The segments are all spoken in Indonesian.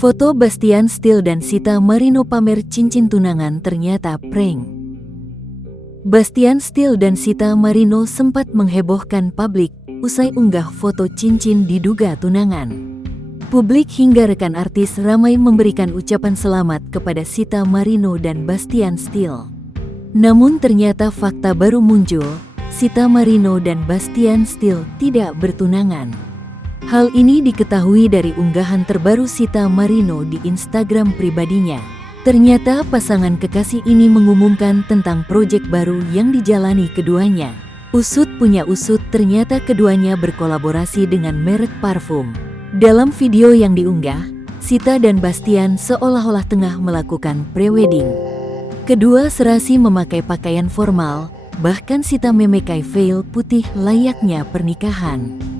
Foto Bastian Steele dan Sita Marino pamer cincin tunangan ternyata prank. Bastian Steele dan Sita Marino sempat menghebohkan publik usai unggah foto cincin diduga tunangan. Publik hingga rekan artis ramai memberikan ucapan selamat kepada Sita Marino dan Bastian Steele. Namun ternyata fakta baru muncul, Sita Marino dan Bastian Steele tidak bertunangan. Hal ini diketahui dari unggahan terbaru Sita Marino di Instagram pribadinya. Ternyata pasangan kekasih ini mengumumkan tentang proyek baru yang dijalani keduanya. Usut punya usut, ternyata keduanya berkolaborasi dengan merek parfum. Dalam video yang diunggah, Sita dan Bastian seolah-olah tengah melakukan pre-wedding. Kedua serasi memakai pakaian formal, bahkan Sita memakai veil putih layaknya pernikahan.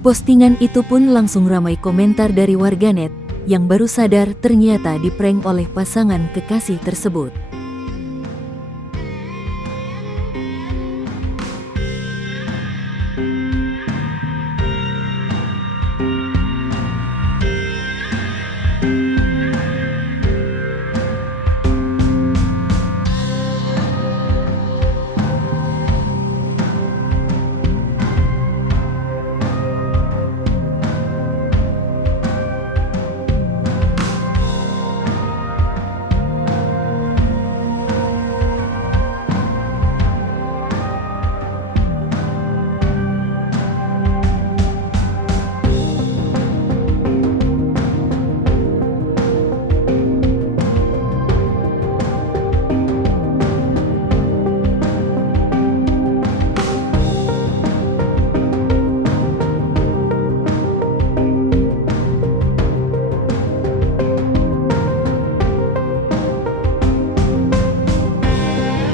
Postingan itu pun langsung ramai komentar dari warganet yang baru sadar ternyata diprank oleh pasangan kekasih tersebut.